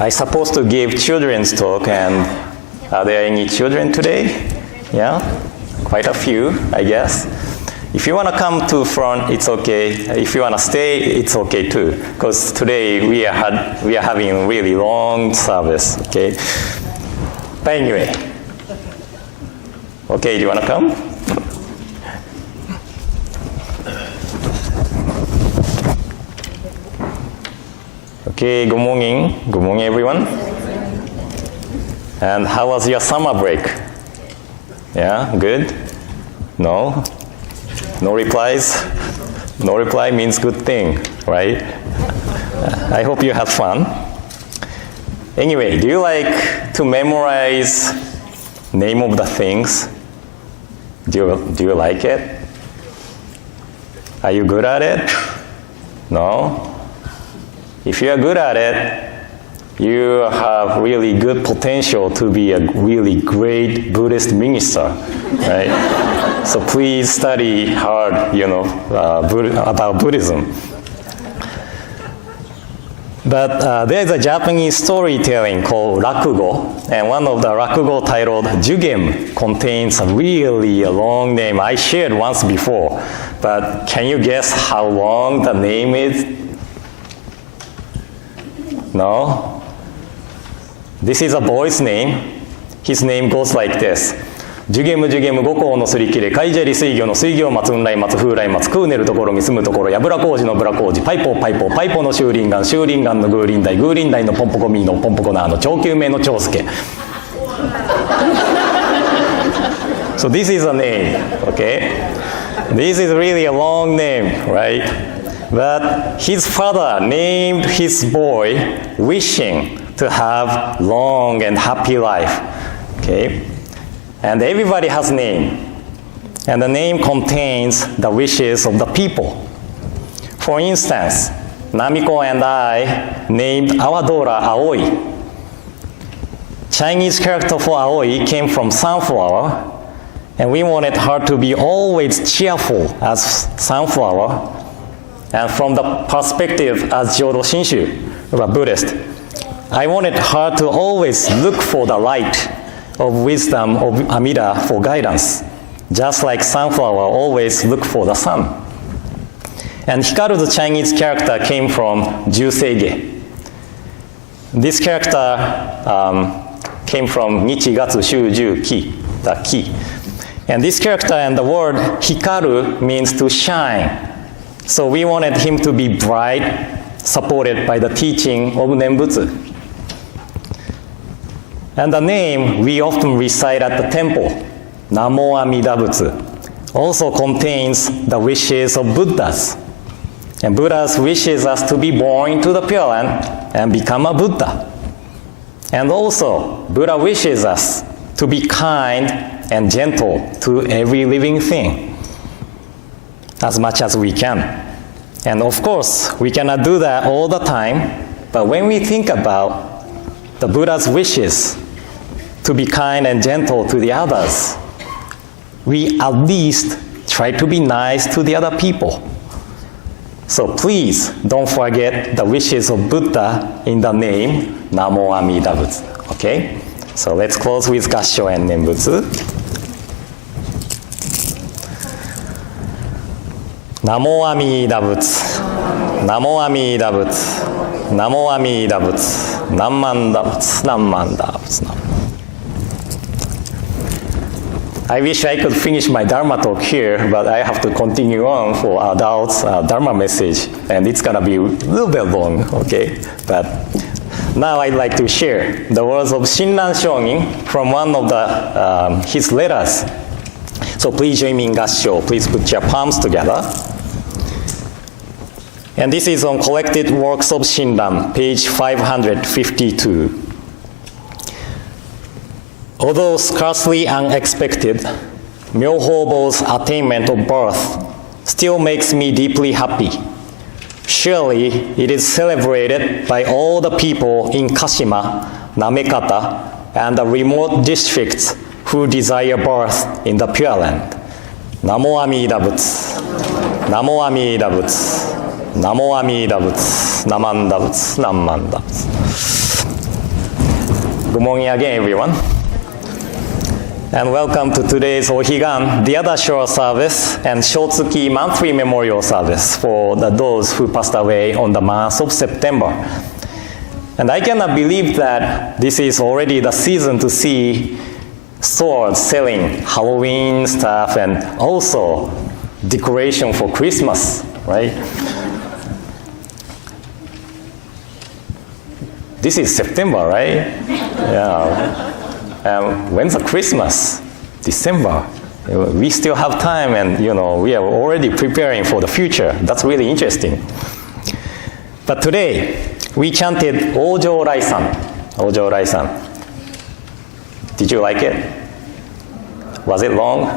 I supposed to give children's talk, and are there any children today? Yeah, quite a few, I guess. If you want to come to front, it's okay. If you want to stay, it's okay too. Because today we are having a really long service, okay? But anyway, okay, do you want to come? Okay, good morning. Good morning, everyone. And how was your summer break? Yeah, good? No? No replies? No reply means good thing, right? I hope you had fun. Anyway, do you like to memorize name of the things? Do you like it? Are you good at it? No? If you are good at it, you have really good potential to be a really great Buddhist minister, right? So please study hard, about Buddhism. But there's a Japanese storytelling called rakugo, and one of the rakugo titled Jugem contains a really long name. I shared once before, but can you guess how long the name is? No? This is a boy's name. His name goes like this. ジュゲムジュゲム五行のすり切れ、カイジェリ水魚の水魚松雲来松風来松クーネルところに住むところ、やぶら工事のぶら工事、パイポーパイポーパイポの修林岩、修林岩のグーリンダイ、グーリンダイのポンポコミーのポンポコナーの長久名の長介。So this is a name, okay? This is really a long name, right? But his father named his boy wishing to have long and happy life, okay? And everybody has a name, and the name contains the wishes of the people. For instance, Namiko and I named our daughter Aoi. Chinese character for Aoi came from sunflower, and we wanted her to be always cheerful as sunflower. And from the perspective as Jodo Shinshu, a Buddhist, I wanted her to always look for the light of wisdom of Amida for guidance, just like sunflower always look for the sun. And Hikaru's Chinese character came from Juseige. This character came from Nichigatsu Shuju Ki, the ki. And this character and the word Hikaru means to shine. So we wanted him to be bright, supported by the teaching of Nembutsu. And the name we often recite at the temple, Namo Amida Butsu, also contains the wishes of Buddhas. And Buddhas wishes us to be born into the Pure Land and become a Buddha. And also, Buddha wishes us to be kind and gentle to every living thing, as much as we can. And of course, we cannot do that all the time, but when we think about the Buddha's wishes to be kind and gentle to the others, we at least try to be nice to the other people. So please don't forget the wishes of Buddha in the name Namo Amida Butsu. Okay? So let's close with Gassho and Nembutsu. Namo Amida Butsu, Namo Amida Butsu, Namo Amida Butsu, Nammanda Butsu, Nammanda Butsu. I wish I could finish my Dharma talk here, but I have to continue on for adults' Dharma message, and it's gonna be a little bit long, okay? But now I'd like to share the words of Shinran Shonin from one of his letters. So please join me in Gassho. Please put your palms together. And this is on Collected Works of Shinran, page 552. Although scarcely unexpected, Myohobo's attainment of birth still makes me deeply happy. Surely it is celebrated by all the people in Kashima, Namekata, and the remote districts who desire birth in the Pure Land. Namo Amida Butsu, Namo Amida Butsu, Namo Amida Butsu, Namanda Butsu, Namanda Butsu. Good morning again, everyone. And welcome to today's Ohigan, the other shore service, and Shotsuki monthly memorial service for those who passed away on the month of September. And I cannot believe that this is already the season to see stores selling Halloween stuff and also decoration for Christmas, right? This is September, right? Yeah. When's the Christmas? December. We still have time, and we are already preparing for the future. That's really interesting. But today we chanted Ojo Rai-san. Ojo Rai-san. Did you like it? Was it long?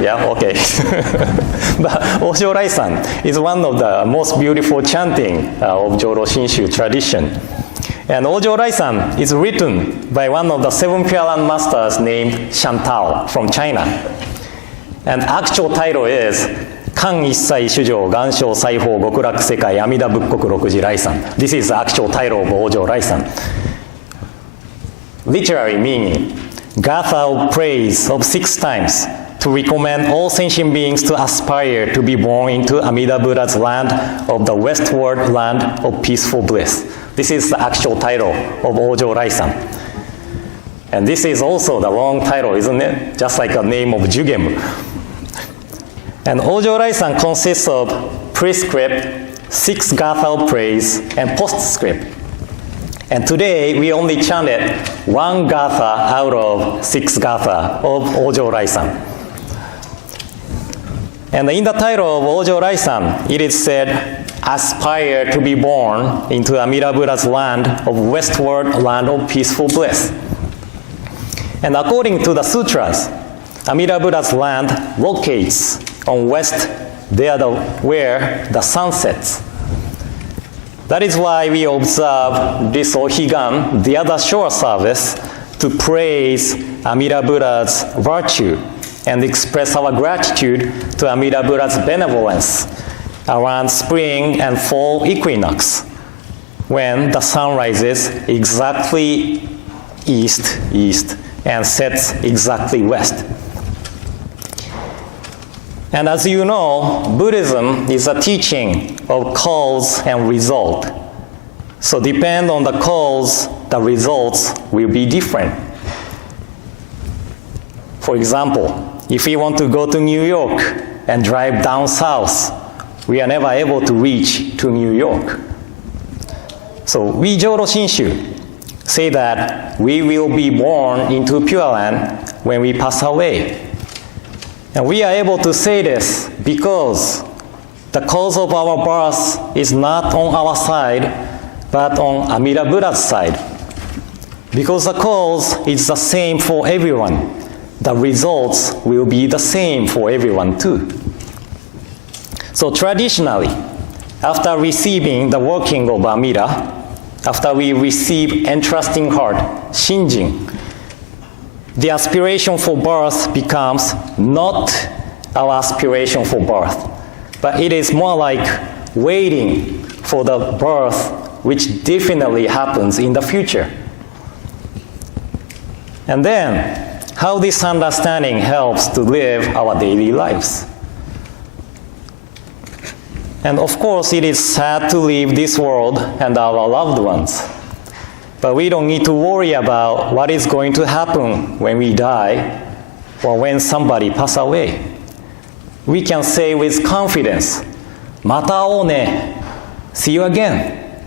Yeah, okay. But Ojo Rai-san is one of the most beautiful chanting of Jodo Shinshu tradition. And Ojo Rai-san is written by one of the 7 Pureland masters named Shantao from China. And actual title is Kan Issai Shujo Ganshou Saiho Gokuraku Sekai Amida Bukkoku Rokuji Rai-san. This is the actual title of Ojo Rai-san. Literary meaning, Gatha of praise of 6 times to recommend all sentient beings to aspire to be born into Amida Buddha's land of the westward land of peaceful bliss. This is the actual title of Ojo Rai-san. And this is also the long title, isn't it? Just like a name of Jugemu. And Ojo Rai-san consists of prescript, 6 gatha of praise, and postscript. And today we only chanted 1 gatha out of 6 gatha of Ojo Rai-san. And in the title of Ojo Rai-san, it is said, aspire to be born into Amida Buddha's land of westward land of peaceful bliss. And according to the sutras, Amida Buddha's land locates on west there where the sun sets. That is why we observe this Ohigan, the other shore service, to praise Amida Buddha's virtue and express our gratitude to Amida Buddha's benevolence around spring and fall equinox, when the sun rises exactly east and sets exactly west. And as you know, Buddhism is a teaching of cause and result. So depend on the cause, the results will be different. For example, if we want to go to New York and drive down south, we are never able to reach to New York. So we Jodo Shinshu say that we will be born into Pure Land when we pass away. And we are able to say this because the cause of our birth is not on our side, but on Amida Buddha's side. Because the cause is the same for everyone, the results will be the same for everyone too. So traditionally, after receiving the working of Amida, after we receive entrusting heart, Shinjin, the aspiration for birth becomes not our aspiration for birth, but it is more like waiting for the birth which definitely happens in the future. And then, how this understanding helps to live our daily lives. And of course, it is sad to leave this world and our loved ones. But we don't need to worry about what is going to happen when we die or when somebody passes away. We can say with confidence, Mata ao ne, see you again.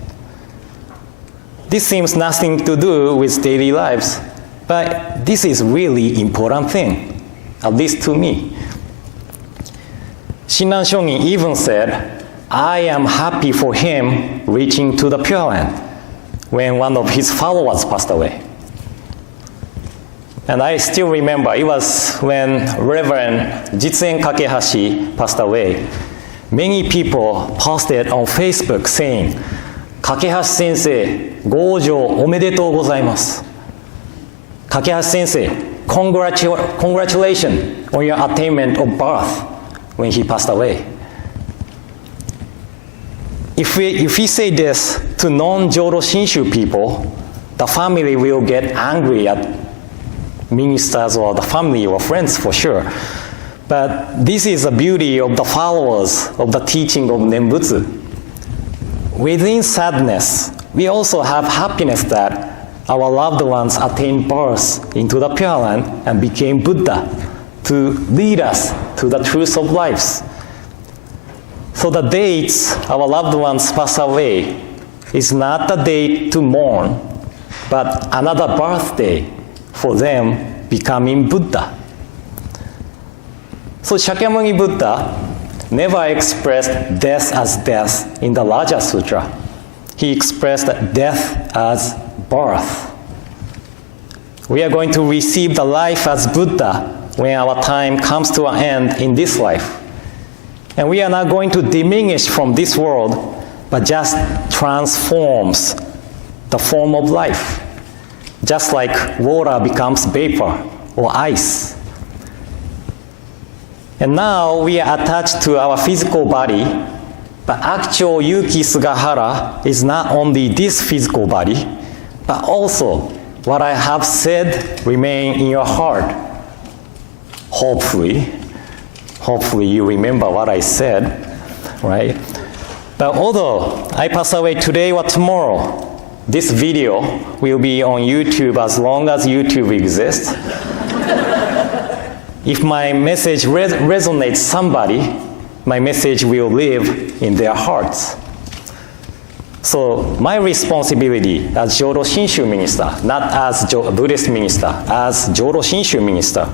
This seems nothing to do with daily lives, but this is really important thing, at least to me. Shinran Shongin even said, I am happy for him reaching to the Pure Land when one of his followers passed away. And I still remember, it was when Reverend Jitsuen Kakehashi passed away. Many people posted on Facebook saying, Kakehashi sensei, gojo omedetou gozaimasu. Kakehashi sensei, congratulations on your attainment of birth when he passed away. If we say this to non-Jodo Shinshu people, the family will get angry at ministers or the family or friends for sure. But this is the beauty of the followers of the teaching of Nembutsu. Within sadness, we also have happiness that our loved ones attained birth into the Pure Land and became Buddha to lead us to the truth of lives. So the dates our loved ones pass away is not the date to mourn, but another birthday for them becoming Buddha. So Shakyamuni Buddha never expressed death as death in the Raja Sutra. He expressed death as birth. We are going to receive the life as Buddha when our time comes to an end in this life. And we are not going to diminish from this world, but just transforms the form of life. Just like water becomes vapor or ice. And now we are attached to our physical body, but actual Yuki Sugahara is not only this physical body, but also what I have said remain in your heart. Hopefully you remember what I said, right? But although I pass away today or tomorrow, this video will be on YouTube as long as YouTube exists. If my message resonates somebody, my message will live in their hearts. So my responsibility as Jodo Shinshu minister, not as Buddhist minister, as Jodo Shinshu minister,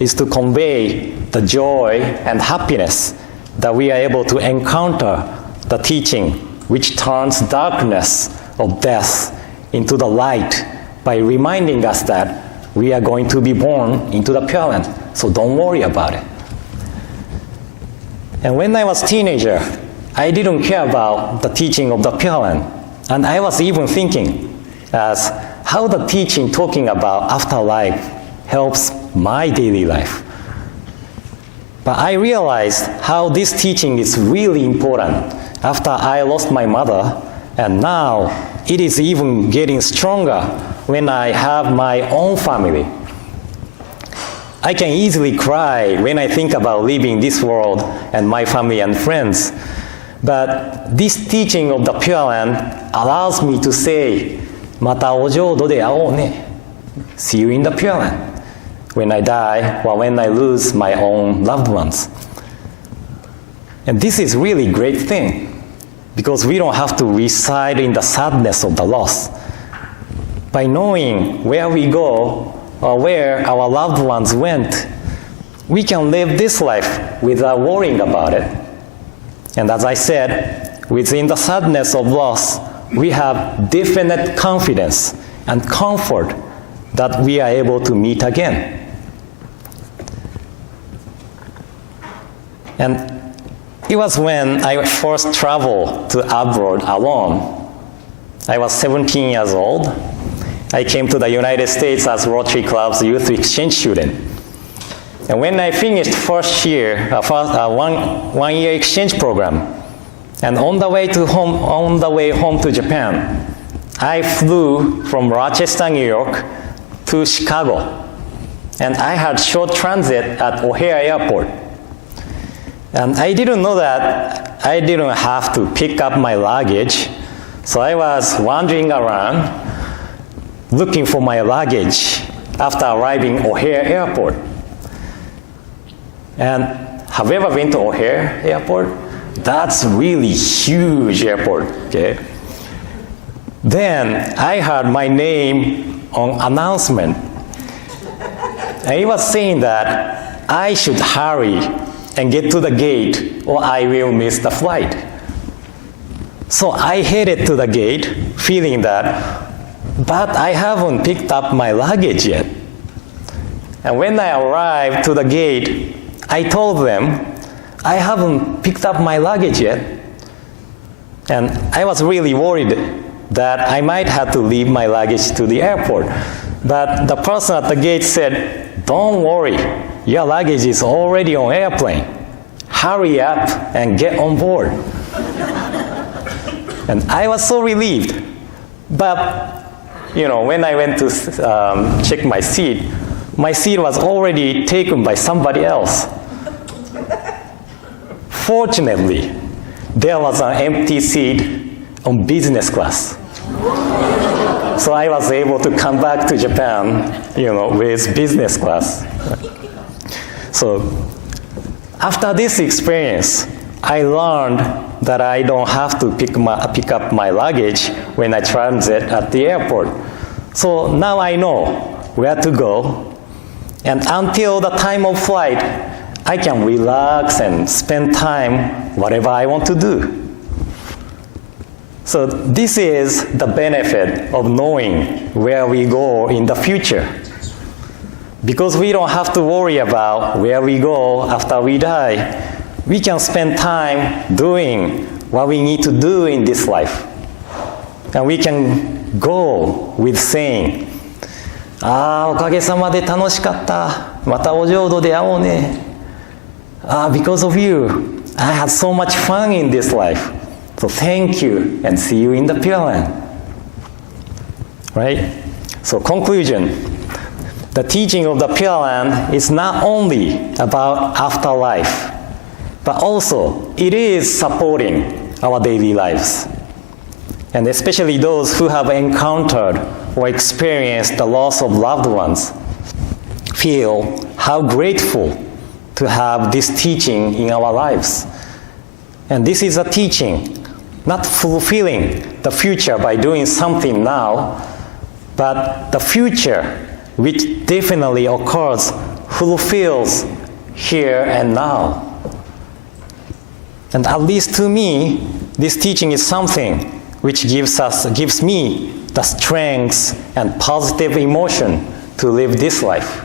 is to convey the joy and happiness that we are able to encounter the teaching which turns darkness of death into the light by reminding us that we are going to be born into the Pure Land. So don't worry about it. And when I was a teenager, I didn't care about the teaching of the Pure Land. And I was even thinking as how the teaching talking about afterlife helps my daily life. But I realized how this teaching is really important after I lost my mother, and now it is even getting stronger when I have my own family. I can easily cry when I think about leaving this world and my family and friends. But this teaching of the Pure Land allows me to say, "Mata o Jodo de ao ne." See you in the Pure Land. When I die or when I lose my own loved ones. And this is really a great thing because we don't have to reside in the sadness of the loss. By knowing where we go or where our loved ones went, we can live this life without worrying about it. And as I said, within the sadness of loss, we have definite confidence and comfort that we are able to meet again. And it was when I first traveled to abroad alone. I was 17 years old. I came to the United States as Rotary Club's youth exchange student. And when I finished first year, one year exchange program, and on the way home to Japan, I flew from Rochester, New York to Chicago. And I had short transit at O'Hare Airport. And I didn't know that I didn't have to pick up my luggage. So I was wandering around looking for my luggage after arriving O'Hare Airport. And have you ever been to O'Hare Airport? That's really huge airport, okay? Then I heard my name on announcement. And it was saying that I should hurry and get to the gate or I will miss the flight. So I headed to the gate feeling that, but I haven't picked up my luggage yet. And when I arrived to the gate, I told them, I haven't picked up my luggage yet. And I was really worried that I might have to leave my luggage to the airport. But the person at the gate said, don't worry, your luggage is already on airplane. Hurry up and get on board. And I was so relieved. But when I went to check my seat was already taken by somebody else. Fortunately, there was an empty seat on business class. So I was able to come back to Japan, with business class. So after this experience, I learned that I don't have to pick up my luggage when I transit at the airport. So now I know where to go. And until the time of flight, I can relax and spend time whatever I want to do. So this is the benefit of knowing where we go in the future. Because we don't have to worry about where we go after we die, we can spend time doing what we need to do in this life. And we can go with saying, おかげさまで楽しかった。またお浄土で会おうね。Because of you, I had so much fun in this life. So thank you and see you in the Pureland. Right? So conclusion. The teaching of the Pureland is not only about afterlife, but also it is supporting our daily lives. And especially those who have encountered or experienced the loss of loved ones feel how grateful to have this teaching in our lives. And this is a teaching, not fulfilling the future by doing something now, but the future which definitely occurs, fulfills here and now. And at least to me, this teaching is something which gives me the strength and positive emotion to live this life,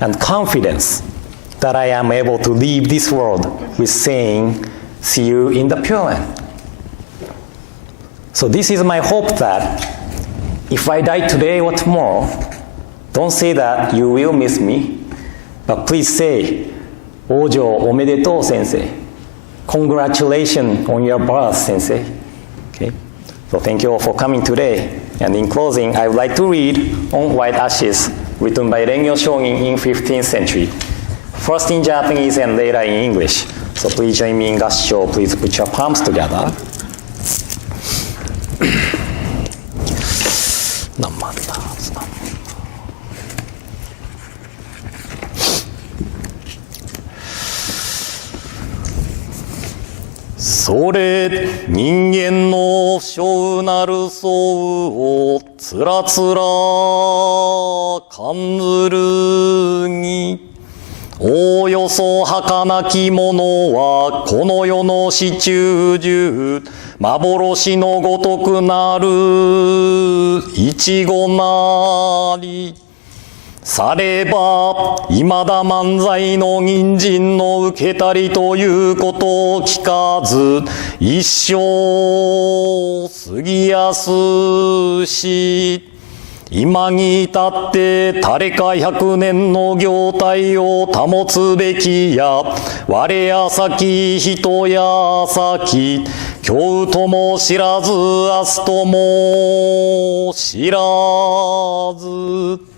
and confidence that I am able to leave this world with saying, see you in the Pureland. So this is my hope that if I die today or tomorrow, don't say that you will miss me, but please say, Ojo omedetou, sensei. Congratulations on your birth, sensei. Okay? So thank you all for coming today. And in closing, I would like to read On White Ashes, written by Rengyo Shogin in 15th century. First in Japanese and later in English. So please join me in gassho. Please put your palms together.それ人間の性なる相をつらつら感ずるにおおよそ儚きものはこの世の始終中幻のごとくなるいちごなりさればいまだ漫才の人参の受けたりということを聞かず一生過ぎやすし今に至って誰か100年の業態を保つべきや我や先人や先今日とも知らず明日とも知らず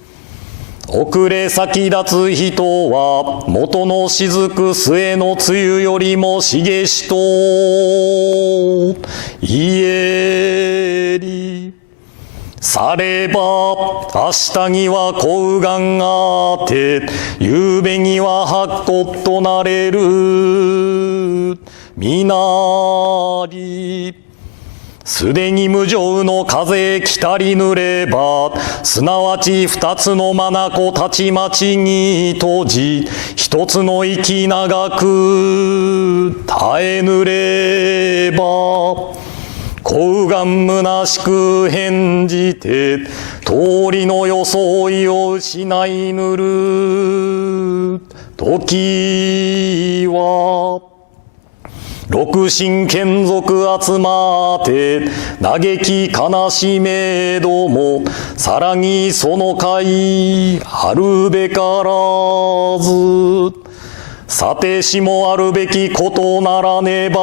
遅れ先立つ人は元の雫末の梅雨よりも茂しと言えりされば明日には小右岸があって夕べには白骨となれるみなりすでに無常の風来たりぬればすなわち二つの眼たちまちに閉じ一つの息長く耐えぬれば小右岸虚しく返じて通りの装いを失いぬる時は六神眷属集まって嘆き悲しめどもさらにその会あるべからずさてしもあるべきことならねば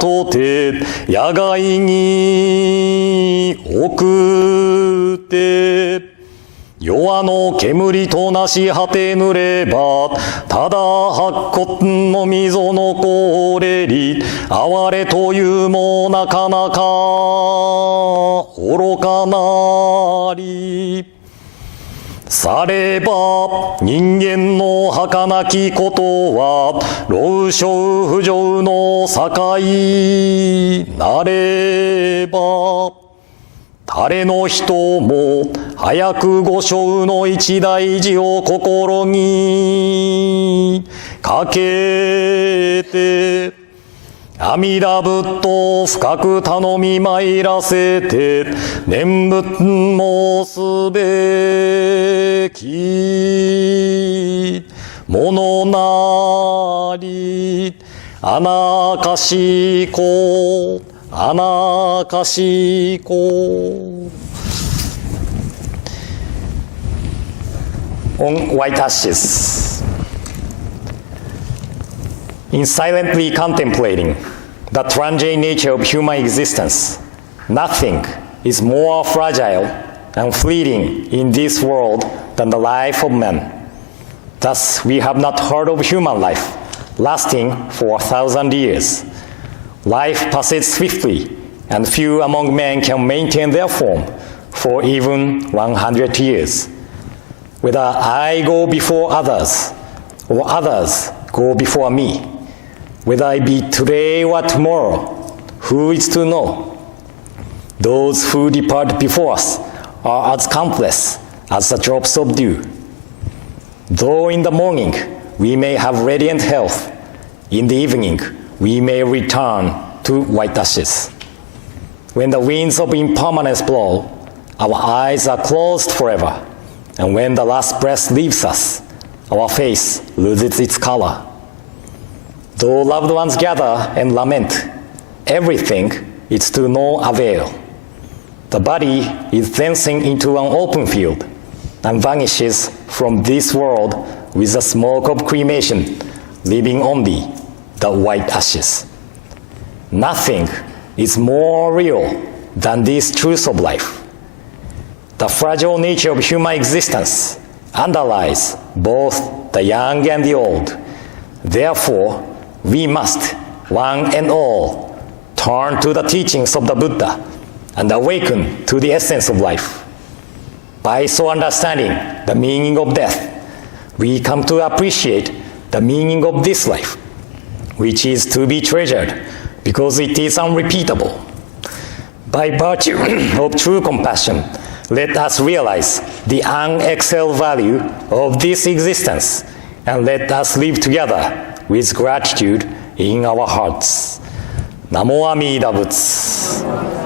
とて野外に送って世はの煙となし果てぬればただ白骨の溝のこれり哀れというもなかなか愚かなりされば人間の儚きことは老少不浄の境なれば誰の人も早く御生の一大事を心にかけて阿弥陀仏深く頼み参らせて念仏申すべきものなりあなかしこあなかしこ On white ashes. In silently contemplating the transient nature of human existence, nothing is more fragile and fleeting in this world than the life of man. Thus, we have not heard of human life lasting for 1,000 years. Life passes swiftly, and few among men can maintain their form for even 100 years. Whether I go before others, or others go before me, whether I be today or tomorrow, who is to know? Those who depart before us are as countless as the drops of dew. Though in the morning we may have radiant health, in the evening we may return to white ashes. When the winds of impermanence blow, our eyes are closed forever, and when the last breath leaves us, our face loses its color. Though loved ones gather and lament, everything is to no avail. The body is dancing into an open field and vanishes from this world with the smoke of cremation, leaving only the white ashes. Nothing is more real than this truth of life. The fragile nature of human existence underlies both the young and the old. Therefore, we must, one and all, turn to the teachings of the Buddha and awaken to the essence of life. By so understanding the meaning of death, we come to appreciate the meaning of this life, which is to be treasured because it is unrepeatable. By virtue of true compassion, let us realize the unexcelled value of this existence, and let us live together with gratitude in our hearts. Namo Amida Butsu.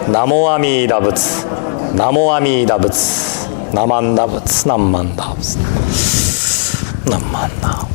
Namo Amida Butsu. Namo Amida Butsu. Namanda Butsu. Namanda Butsu. Namanda.